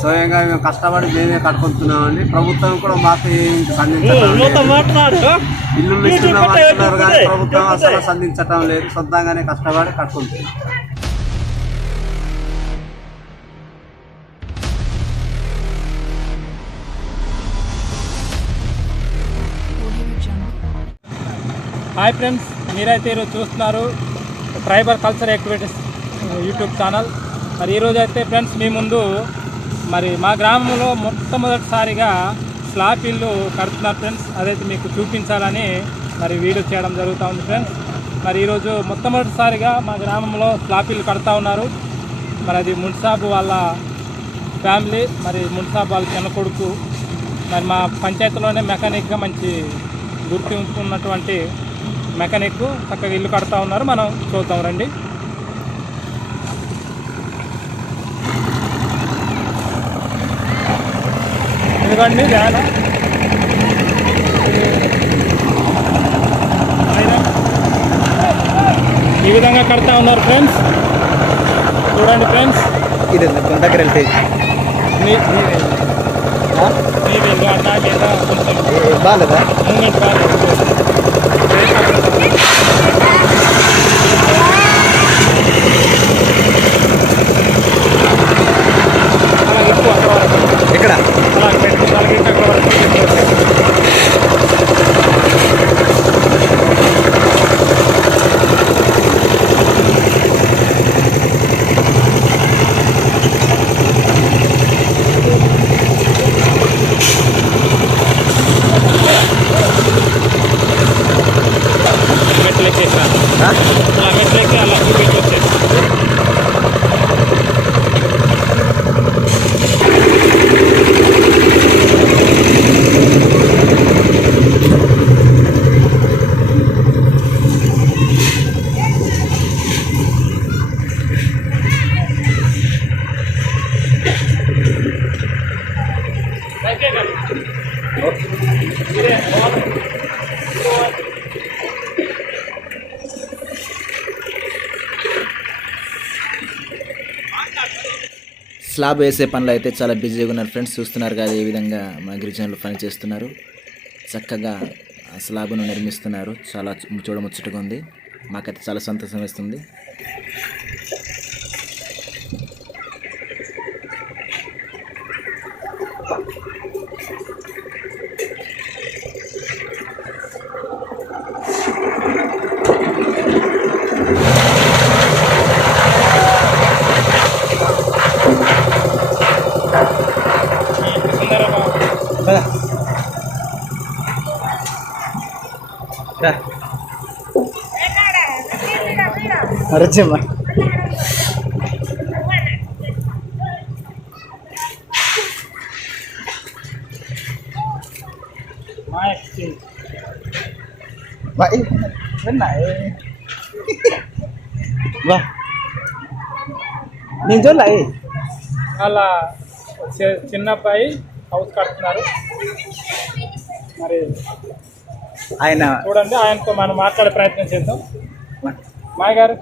స్వయంగా మేము కష్టపడి మేమే కట్టుకుంటున్నామండి. ప్రభుత్వం కూడా మాకు. ఇల్లు కానీ ప్రభుత్వం అసలు సంధించటం లేదు. సొంతంగానే కష్టపడి కట్టుకుంటున్నాం. హాయ్ ఫ్రెండ్స్ మీరైతే ఈరోజు చూస్తున్నారు tribal culture activities YouTube channel. మరి ఈరోజు అయితే ఫ్రెండ్స్ మీ ముందు మరి మా గ్రామంలో మొట్టమొదటిసారిగా స్లాబ్ ఇల్లు కడుతున్నారు ఫ్రెండ్స్. అదైతే మీకు చూపించాలని మరి వీడియో చేయడం జరుగుతూ ఉంది ఫ్రెండ్స్. మరి ఈరోజు మొట్టమొదటిసారిగా మా గ్రామంలో స్లాబ్ ఇల్లు కడతా ఉన్నారు. మరి అది మున్సాబ్ వాళ్ళ ఫ్యామిలీ మరి మున్సాబ్ వాళ్ళ చిన్న కొడుకు. మరి మా పంచాయతీలోనే మెకానిక్గా మంచి గుర్తింపు ఉన్నటువంటి మెకానిక్ చక్కగా ఇల్లు కడతా ఉన్నారు. మనం చూద్దాం రండి. ఎందుకండి వ్యాన ఈ విధంగా కడతా ఉన్నారు ఫ్రెండ్స్. చూడండి ఫ్రెండ్స్. ఇది దగ్గర వెళ్తే. బాగాలేదా? మూమెంట్ ಅಲ್ಲ స్లాబ్ వేసే పనులు అయితే చాలా బిజీగా ఉన్నారు. ఫ్రెండ్స్ చూస్తున్నారు కదా ఏ విధంగా మా గిరిజనులు పని చేస్తున్నారు చక్కగా ఆ స్లాబ్ను నిర్మిస్తున్నారు. చాలా చూడముచ్చటగా ఉంది. మాకైతే చాలా సంతోషం వేస్తుంది. అరచమ్మా మా ఎక్స్చేంజ్ వా నేను చూడలే అలా చి- చిన్న అబ్బాయి హౌస్ కడుతున్నారు మరి ఆయన చూడండి ఆయనతో మనం మాట్లాడే ప్రయత్నం చేద్దాం. మాయ గారు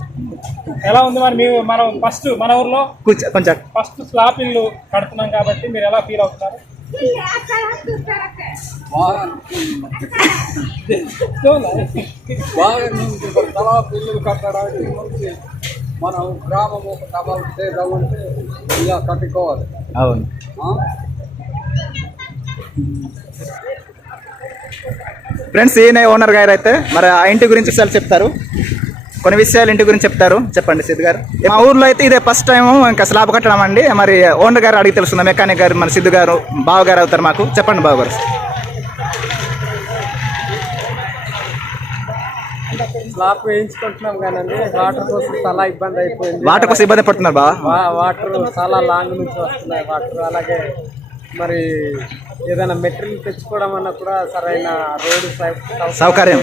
ఎలా ఉంది మరి మీరు మనం ఫస్ట్ మన ఊర్లో? కొంచెం. ఫస్ట్ స్లాబ్ ఇల్లు కడుతున్నాం కాబట్టి మీరు ఎలా ఫీల్ అవుతున్నారు? కట్టడానికి మనం గ్రామం ఒక డబల్ చేద్దామంటే ఇలా కట్టుకోవాలి అవును ఫ్రెండ్స్ ఈయన ఓనర్ గారు అయితే మరి ఆ ఇంటి గురించి విషయాలు చెప్తారు? కొన్ని విషయాలు ఇంటి గురించి చెప్తారు. చెప్పండి సిద్ధు గారు. మా ఊర్లో అయితే ఇదే ఫస్ట్ టైం ఇంకా స్లాబ్ కట్టడం అండి. మరి ఓనర్ గారు అడిగి తెలుస్తుంది మెకానిక్ గారు మన సిద్ధు గారు బావ గారు అవుతారు మాకు. చెప్పండి బావ గారు. స్లాబ్ వేయించుకుంటున్నాం కానీ వాటర్ కోసం చాలా ఇబ్బంది అయిపోయింది. వాటర్ కోసం ఇబ్బంది పడుతున్నారు బావ. వాటర్ చాలా లాంగ్ నుంచి వస్తున్నాయి. వాటర్ అలాగే మరి ఏదైనా మెటీరియల్ తెచ్చుకోవడం అన్నా కూడా సరైన రోడ్డు సౌకర్యం.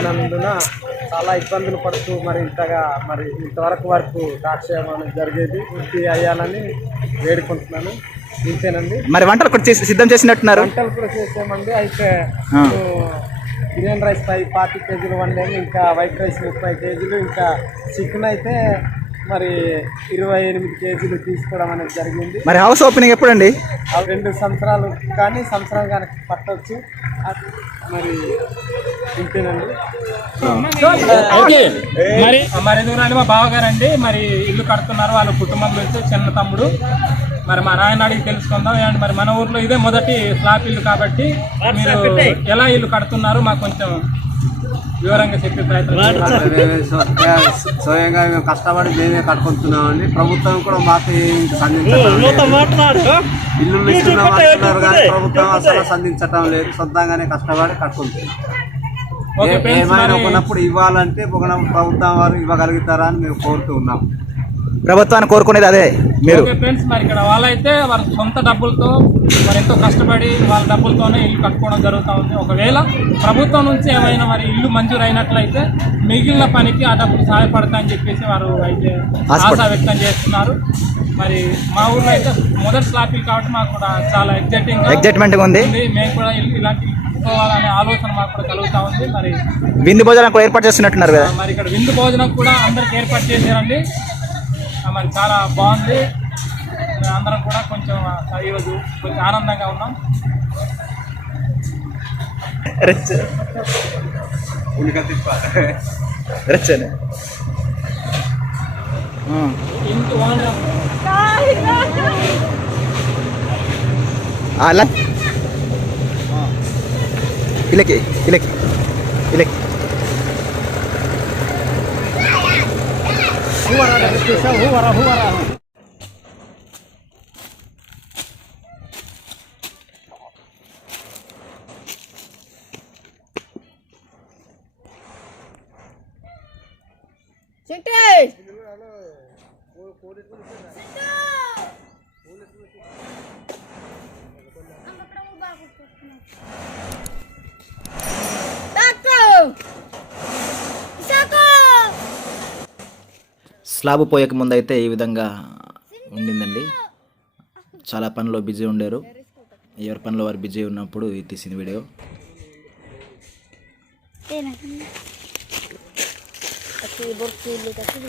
చాలా ఇబ్బందులు పడుతూ మరి ఇంతగా మరి ఇంతవరకు వరకు దాక్షేమం జరిగేది పూర్తి అయ్యాలని వేడుకుంటున్నాను. ఇంతేనండి. మరి వంటలు కూడా చేసి సిద్ధం చేసినట్టున్నారు. వంటలు కూడా చేసామండి. అయితే బిర్యానీ రైస్ పై పాతి కేజీలు వండాము. ఇంకా వైట్ రైస్ ముప్పై కేజీలు. ఇంకా చికెన్ అయితే మరి ఇరవై ఎనిమిది కేజీలు తీసుకోవడం అనేది జరిగింది. మరి హౌస్ ఓపెనింగ్ ఎప్పుడండి? ఆ రెండు సంవత్సరాలు కానీ సంవత్సరం కానీ పట్టవచ్చు అది మరి ఇంతేనండి. మరి మరి ఎదుగురండి మా బావగారు అండి మరి ఇల్లు కడుతున్నారు వాళ్ళ కుటుంబం నుంచి చిన్న తమ్ముడు. మరి మా నాయన అడిగి తెలుసుకుందాం. అండ్ మరి మన ఊర్లో ఇదే మొదటి స్లాబ్ ఇల్లు కాబట్టి మీరు ఎలా ఇల్లు కడుతున్నారు? మాకు కొంచెం వివరంగా చెప్పే ప్రయత్నం స్వయంగా మేము కష్టపడి మేమే కట్టుకుంటున్నామండి. ప్రభుత్వం కూడా మాకు. ఇల్లు కానీ ప్రభుత్వం అసలు సంధించటం లేదు. సొంతంగానే కష్టపడి కట్టుకుంటున్నాం. ఏమైనా మరి కొన్నప్పుడు ఇవ్వాలంటే ఒక ప్రభుత్వం వారు ఇవ్వగలుగుతారా అని మేము కోరుతూ ఉన్నాం. ప్రభుత్వాన్ని కోరుకునేది అదే మీరు. ఫ్రెండ్స్ మరి ఇక్కడ వాళ్ళైతే వారి సొంత డబ్బులతో మరి ఎంతో కష్టపడి వాళ్ళ డబ్బులతోనే ఇల్లు కట్టుకోవడం జరుగుతూ ఉంది. ఒకవేళ ప్రభుత్వం నుంచి ఏమైనా మరి ఇల్లు మంజూరు అయినట్లయితే మిగిలిన పనికి ఆ డబ్బులు సహాయపడతాయని చెప్పేసి వారు అయితే ఆశ వ్యక్తం చేస్తున్నారు. మరి మా ఊర్లో అయితే మొదటి ఇల్లు కాబట్టి మాకు కూడా చాలా ఎగ్జైటింగ్ ఎగ్జైట్మెంట్గా ఉంది. మేము కూడా ఇల్లు ఇలాంటి ఆలోచన మాకు కూడా కలుగుతూ ఉంది. మరి విందు భోజనం కూడా ఏర్పాటు చేస్తున్నట్టున్నారు కదా. మరి ఇక్కడ విందు భోజనం కూడా అందరికి ఏర్పాటు చేశారండి. ఆ, మరి చాలా బాగుంది మరి అందరం కూడా కొంచెం ఆ, ఈరోజు కొంచెం ఆనందంగా ఉన్నాం. రిచ్ రిచ్ అని ఆ. ఇంటి ಹೂವರಾದ ಪ್ರತ್ಯೇಕ ಹೂವರ ಹೂವರ Thank you. స్లాబ్ పోయక ముందు అయితే ఈ విధంగా ఉండిందండి. చాలా పనిలో బిజీ ఉండారు. ఎవరి పనిలో వారు బిజీ ఉన్నప్పుడు ఇది తీసిన వీడియో. Aqui, bolsillo, aqui,